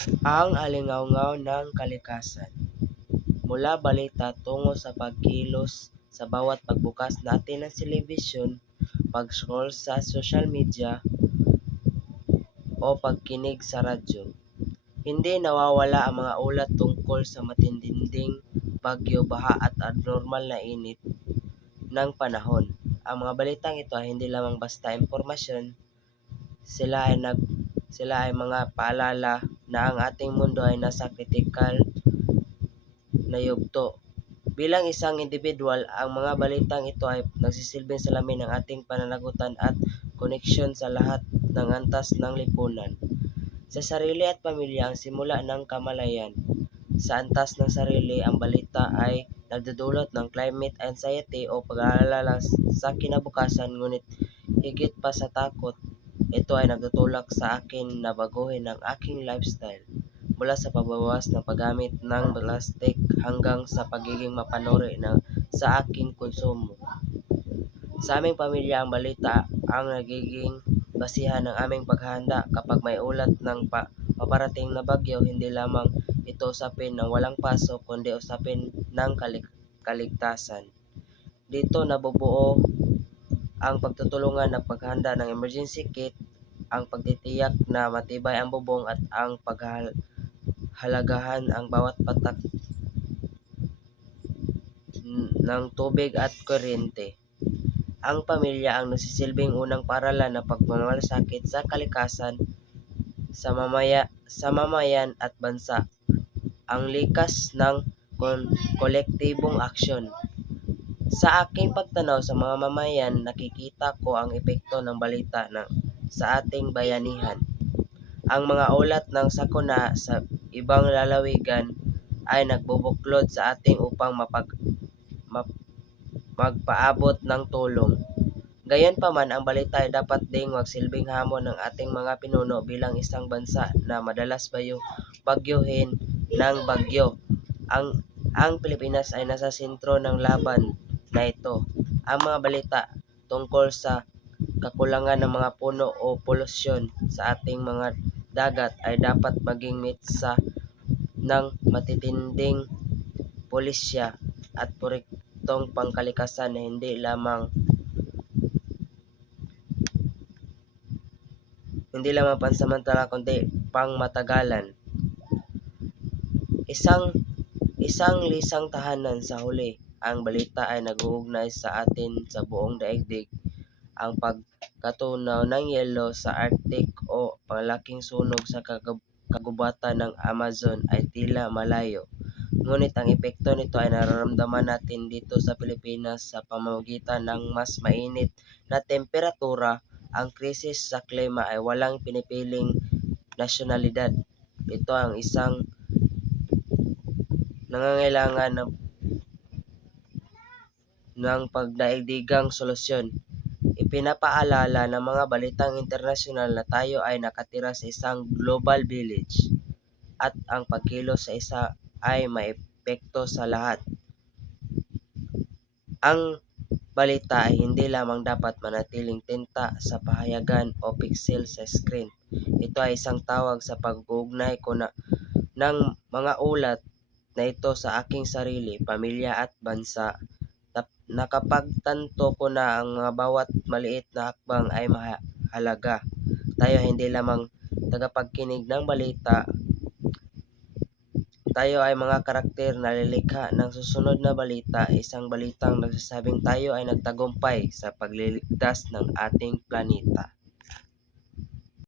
Ang alingaw ng kalikasan. Mula balita tungo sa pagkilos sa bawat pagbukas natin ng telebisyon, pag-scroll sa social media, o pagkinig sa radyo. Hindi nawawala ang mga ulat tungkol sa matinding bagyo, baha at abnormal na init ng panahon. Ang mga balitang ito ay hindi lamang basta impormasyon, sila ay mga paalala na ang ating mundo ay nasa kritikal na yugto. Bilang isang individual, ang mga balitang ito ay nagsisilbing salamin ng ating pananagutan at koneksyon sa lahat ng antas ng lipunan. Sa sarili at pamilya ang simula ng kamalayan. Sa antas ng sarili, ang balita ay nagdudulot ng climate anxiety o pag-aalala sa kinabukasan, ngunit higit pa sa takot, ito ay nagtutulak sa akin na baguhin ang aking lifestyle. Mula sa pagbabawas ng paggamit ng plastic hanggang sa pagiging mapanuri sa aking konsumo. Sa aming pamilya, ang balita ang nagiging basihan ng aming paghahanda kapag may ulat ng paparating na bagyo. Hindi lamang ito usapin ng walang pasok, kundi usapin ng kaligtasan. Dito nabubuo ang pagtutulungan ng paghahanda ng emergency kit, ang pagtitiyak na matibay ang bubong at ang paghalagahan ang bawat patak ng tubig at kuryente. Ang pamilya ang nagsisilbing unang paaralan ng pagmamalasakit sa kalikasan sa mamayan at bansa. Ang likas ng kolektibong aksyon. Sa aking pagtanaw sa mga mamayan, nakikita ko ang epekto ng balita sa ating bayanihan. Ang mga ulat ng sakuna sa ibang lalawigan ay nagbubuklod sa ating upang magpaabot ng tulong. Gayunpaman, ang balita ay dapat ding magsilbing hamon ng ating mga pinuno bilang isang bansa na madalas bagyuhin ng bagyo. Ang Pilipinas ay nasa sentro ng laban na ito. Ang mga balita tungkol sa kakulangan ng mga puno o polusyon sa ating mga dagat ay dapat maging mitsa ng matitinding pulisya at proyektong pangkalikasan na hindi lamang pansamantala kundi pangmatagalan. Isang lisang tahanan sa huli, ang balita ay nag-uugnay sa atin sa buong daigdig. Ang pagkatunaw ng yelo sa Arctic o panglaking sunog sa kagubatan ng Amazon ay tila malayo. Ngunit ang epekto nito ay nararamdaman natin dito sa Pilipinas sa pamamagitan ng mas mainit na temperatura. Ang krisis sa klima ay walang pinipiling nasyonalidad. Ito ang isang nangangailangan ng pagdaigdigang solusyon. Ipinapaalala ng mga balitang internasyonal na tayo ay nakatira sa isang global village at ang pagkilos sa isa ay may epekto sa lahat. Ang balita ay hindi lamang dapat manatiling tinta sa pahayagan o piksel sa screen. Ito ay isang tawag sa pag-uugnay ko ng mga ulat na ito sa aking sarili, pamilya at bansa. Nakapagtanto ko na ang mga bawat maliit na hakbang ay mahalaga. Tayo hindi lamang tagapagkinig ng balita, tayo ay mga karakter na lilikha ng susunod na balita, isang balitang nagsasabing tayo ay nagtagumpay sa pagliligtas ng ating planeta.